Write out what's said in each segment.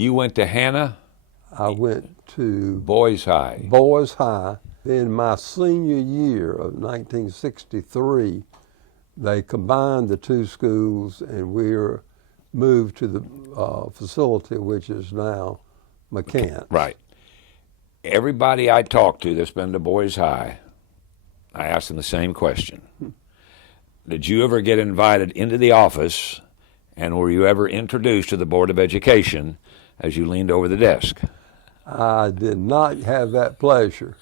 You went to Hannah? I went to Boys High. Boys High. In my senior year of 1963, they combined the two schools, and we were moved to the facility, which is now McCants. Right. Everybody I talked to that's been to Boys High, I asked them the same question. Did you ever get invited into the office, and were you ever introduced to the Board of Education as you leaned over the desk? I did not have that pleasure,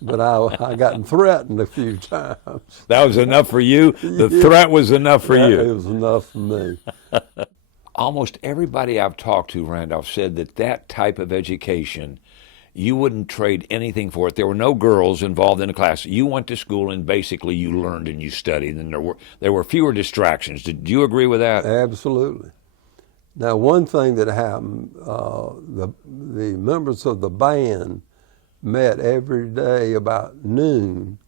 but I gotten threatened a few times. That was enough for you? The threat was enough for you? It was enough for me. Almost everybody I've talked to, Randolph, said that type of education, you wouldn't trade anything for it. There were no girls involved in the class. You went to school and basically you learned and you studied, and there were fewer distractions. Did you agree with that? Absolutely. Now, one thing that happened, the members of the band met every day about noon,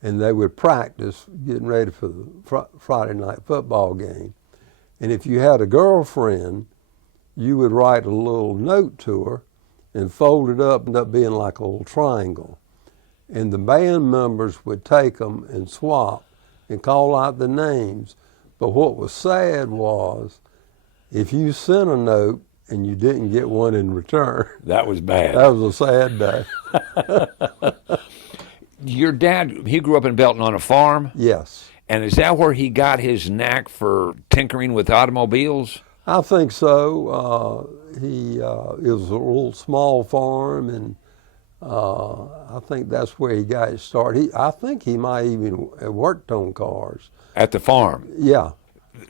and they would practice getting ready for the Friday night football game. And if you had a girlfriend, you would write a little note to her and fold it up, and end up being like a little triangle. And the band members would take them and swap and call out the names. But what was sad was, if you sent a note and you didn't get one in return, that was bad. That was a sad day. Your dad, he grew up in Belton on a farm? Yes. And is that where he got his knack for tinkering with automobiles? I think so. It was a little small farm, and I think that's where he got his start. I think he might even have worked on cars. At the farm? Yeah.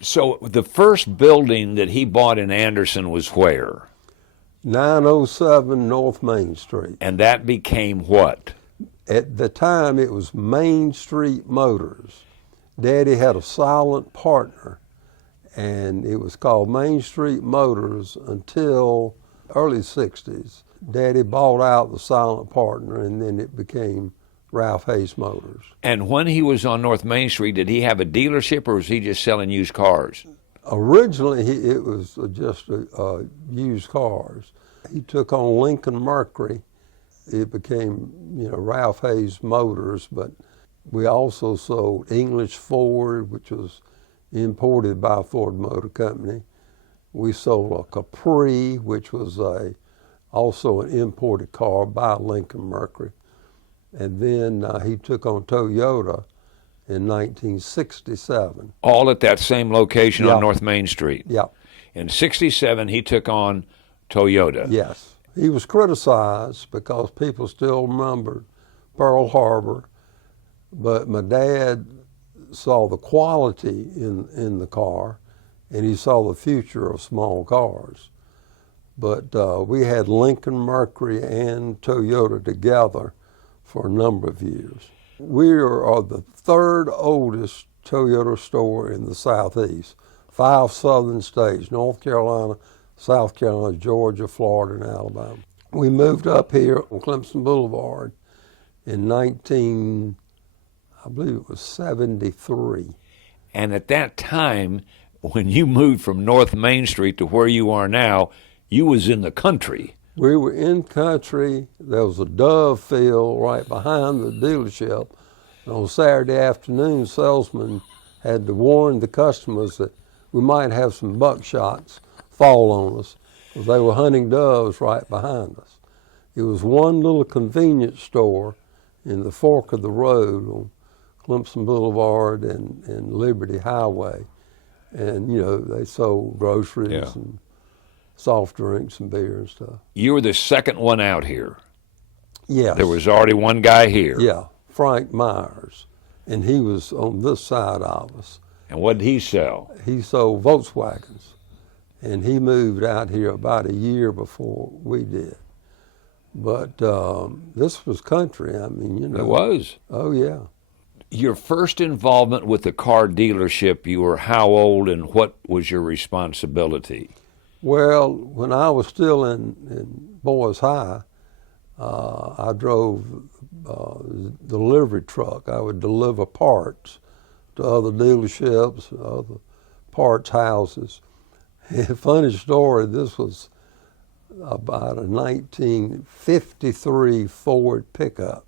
So the first building that he bought in Anderson was where? 907 North Main Street. And that became what? At the time, it was Main Street Motors. Daddy had a silent partner, and it was called Main Street Motors until early 60s. Daddy bought out the silent partner, and then it became Ralph Hayes Motors. And when he was on North Main Street, did he have a dealership, or was he just selling used cars? Originally, it was just used cars. He took on Lincoln Mercury. It became, Ralph Hayes Motors, but we also sold English Ford, which was imported by Ford Motor Company. We sold a Capri, which was also an imported car by Lincoln Mercury. And then he took on Toyota in 1967. All at that same location Yeah. on North Main Street? Yeah. In 67, he took on Toyota. Yes. He was criticized because people still remembered Pearl Harbor, but my dad saw the quality in the car, and he saw the future of small cars. But we had Lincoln Mercury and Toyota together for a number of years. We are the third oldest Toyota store in the Southeast. 5 southern states, North Carolina, South Carolina, Georgia, Florida, and Alabama. We moved up here on Clemson Boulevard in I believe it was 73. And at that time, when you moved from North Main Street to where you are now, you was in the country. We were in country. There was a dove field right behind the dealership. And on Saturday afternoon, salesmen had to warn the customers that we might have some buckshots fall on us, because they were hunting doves right behind us. It was one little convenience store in the fork of the road on Clemson Boulevard and Liberty Highway. And, they sold groceries and soft drinks and beer and stuff. You were the second one out here. Yes. There was already one guy here. Yeah, Frank Myers. And he was on this side of us. And what did he sell? He sold Volkswagens. And he moved out here about a year before we did. But this was country. I mean, It was. Oh, yeah. Your first involvement with the car dealership, you were how old, and what was your responsibility? Well, when I was still in Boys High, I drove a delivery truck. I would deliver parts to other dealerships, other parts houses. And funny story, this was about a 1953 Ford pickup,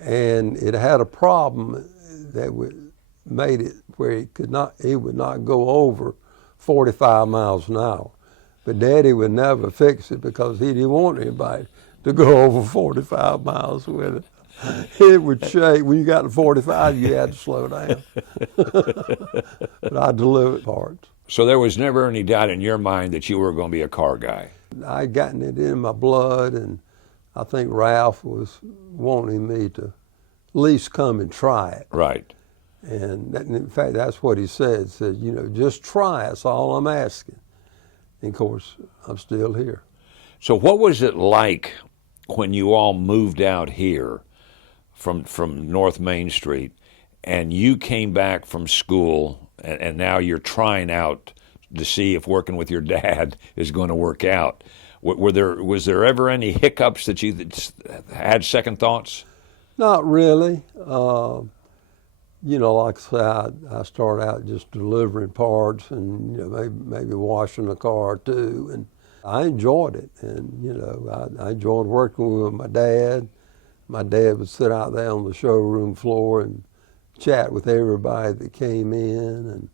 and it had a problem that made it where it would not go over 45 miles an hour. But Daddy would never fix it because he didn't want anybody to go over 45 miles with it. It would shake. When you got to 45, you had to slow down. But I delivered parts. So there was never any doubt in your mind that you were going to be a car guy? I'd gotten it in my blood, and I think Ralph was wanting me to at least come and try it. Right. And in fact, that's what he said. He said, you know, just try it. That's all I'm asking. And of course, I'm still here. So what was it like when you all moved out here from North Main Street and you came back from school and now you're trying out to see if working with your dad is going to work out? Was there ever any hiccups that you had second thoughts? Not really. You know, like I said, I started out just delivering parts and, you know, maybe washing a car too. And I enjoyed it. And, you know, I enjoyed working with my dad. My dad would sit out there on the showroom floor and chat with everybody that came in. And,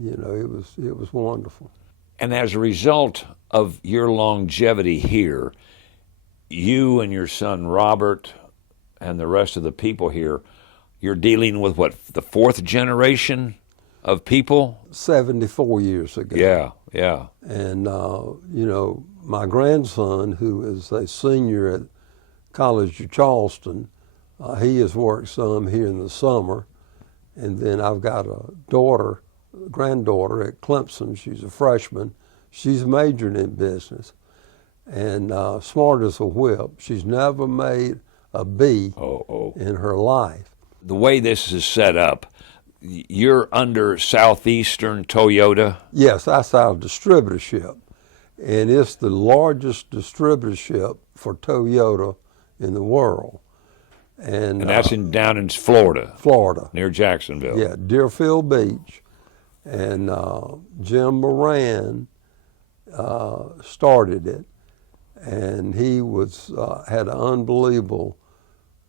you know, it was wonderful. And as a result of your longevity here, you and your son Robert and the rest of the people here, you're dealing with what, the fourth generation of people? 74 years ago. Yeah, yeah. And, you know, my grandson, who is a senior at College of Charleston, he has worked some here in the summer. And then I've got a granddaughter at Clemson. She's a freshman. She's majoring in business and smart as a whip. She's never made a B in her life. The way this is set up, you're under Southeastern Toyota? Yes, that's our distributorship. And it's the largest distributorship for Toyota in the world. And that's down in Florida? Florida. Near Jacksonville? Yeah, Deerfield Beach. And Jim Moran started it. And he had an unbelievable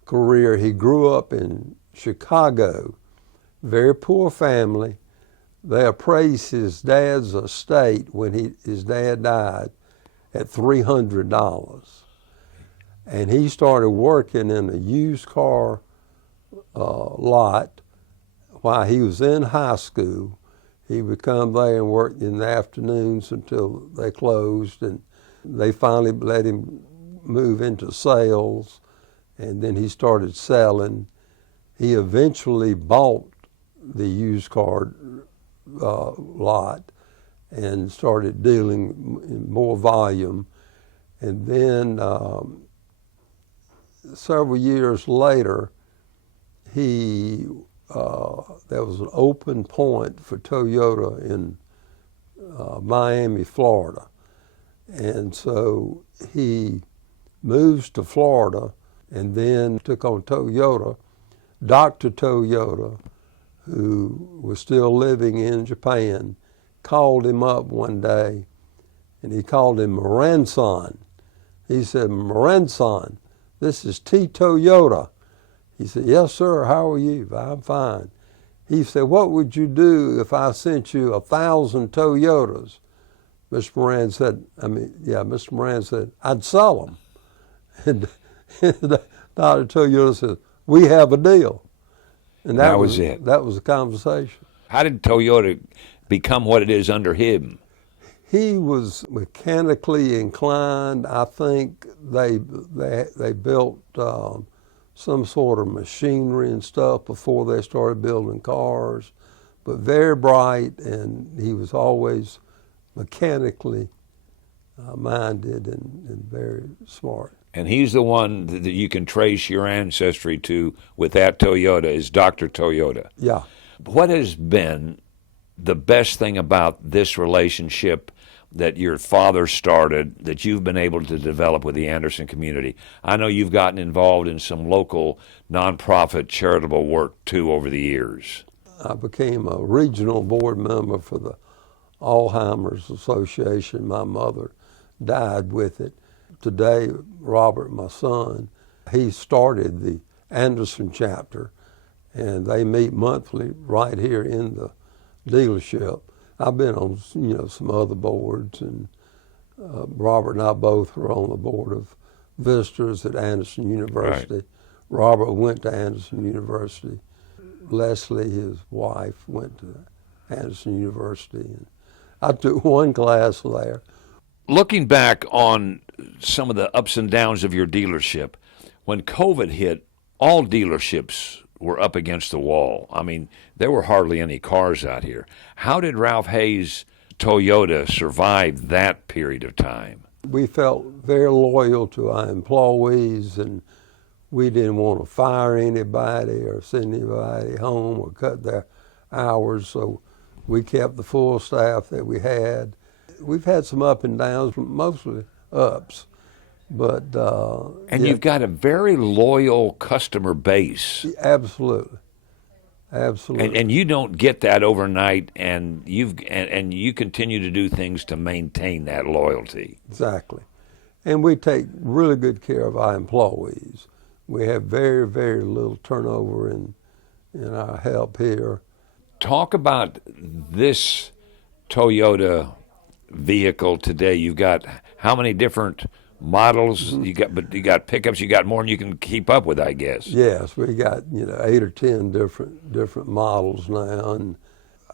career. He grew up in Chicago, very poor family. They appraised his dad's estate when his dad died at $300. And he started working in a used car lot while he was in high school. He would come there and work in the afternoons until they closed, and they finally let him move into sales, and then he started selling. He eventually bought the used car lot and started dealing in more volume. And then several years later, there was an open point for Toyota in Miami, Florida. And so he moves to Florida and then took on Toyota. Dr. Toyota, who was still living in Japan, called him up one day, and he called him Moran-san. He said, Moran-san, this is T. Toyota. He said, yes, sir, how are you? I'm fine. He said, what would you do if I sent you 1,000 Toyotas? Mr. Moran said, I'd sell them. And Dr. Toyota said, we have a deal. And that was it. That was the conversation. How did Toyota become what it is under him? He was mechanically inclined. I think they built some sort of machinery and stuff before they started building cars, but very bright, and he was always mechanically minded and very smart. And he's the one that you can trace your ancestry to with that Toyota, is Dr. Toyota. Yeah. What has been the best thing about this relationship that your father started that you've been able to develop with the Anderson community? I know you've gotten involved in some local nonprofit charitable work too over the years. I became a regional board member for the Alzheimer's Association. My mother died with it. Today, Robert, my son, he started the Anderson chapter, and they meet monthly right here in the dealership. I've been on, some other boards, and Robert and I both were on the board of visitors at Anderson University. Right. Robert went to Anderson University. Leslie, his wife, went to Anderson University, and I took one class there. Looking back on some of the ups and downs of your dealership, when COVID hit, all dealerships were up against the wall. I mean, there were hardly any cars out here. How did Ralph Hayes Toyota survive that period of time? We felt very loyal to our employees, and we didn't want to fire anybody or send anybody home or cut their hours, so we kept the full staff that we had. We've had some up and downs, mostly ups, but and you've got a very loyal customer base. Absolutely, absolutely. And you don't get that overnight, and you continue to do things to maintain that loyalty. Exactly, and we take really good care of our employees. We have very, very little turnover in our help here. Talk about this Toyota vehicle today. You've got how many different models? You got pickups. You got more than you can keep up with, I guess. Yes, we got 8 or 10 different models now, and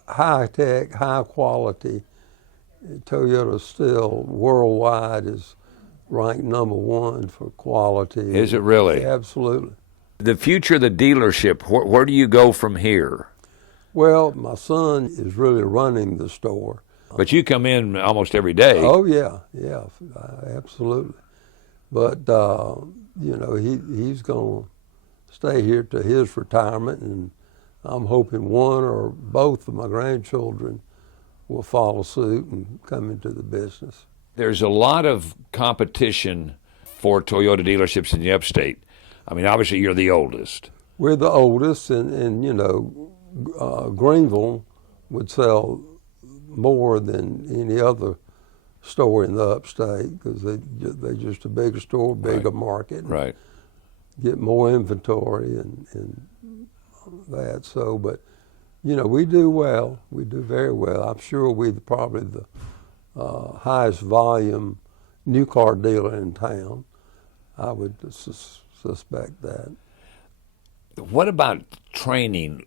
high tech, high quality. Toyota still worldwide is ranked number 1 for quality. Is it really? Absolutely. The future of the dealership. Where do you go from here? Well, my son is really running the store. But you come in almost every day. Oh yeah, absolutely. But he's going to stay here to his retirement, and I'm hoping one or both of my grandchildren will follow suit and come into the business. There's a lot of competition for Toyota dealerships in the upstate. I mean, obviously you're the oldest. We're the oldest, and Greenville would sell more than any other store in the upstate because they're just a bigger store, bigger Right. market, Right. get more inventory and that. So, but we do well. We do very well. I'm sure we're probably the highest volume new car dealer in town. I would suspect that. What about training?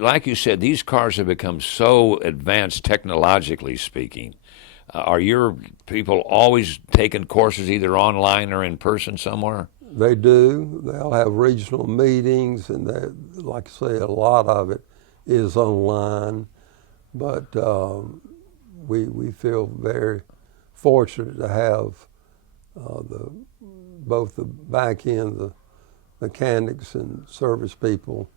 Like you said, these cars have become so advanced technologically speaking. Are your people always taking courses either online or in person somewhere? They do. They'll have regional meetings, and like I say, a lot of it is online. But we feel very fortunate to have both the back end, the mechanics and service people,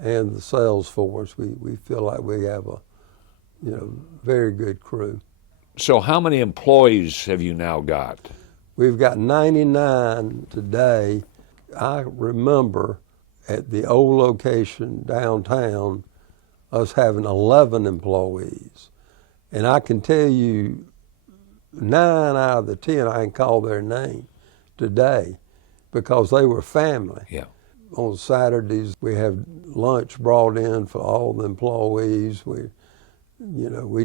and the sales force. We feel like we have a very good crew. So how many employees have you now got? We've got 99 today. I remember at the old location downtown us having 11 employees. And I can tell you 9 out of the 10 I can call their name today because they were family. Yeah. On Saturdays we have lunch brought in for all the employees. We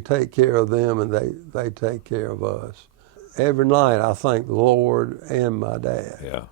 take care of them, and they take care of us. Every night I thank the Lord and my dad. Yeah.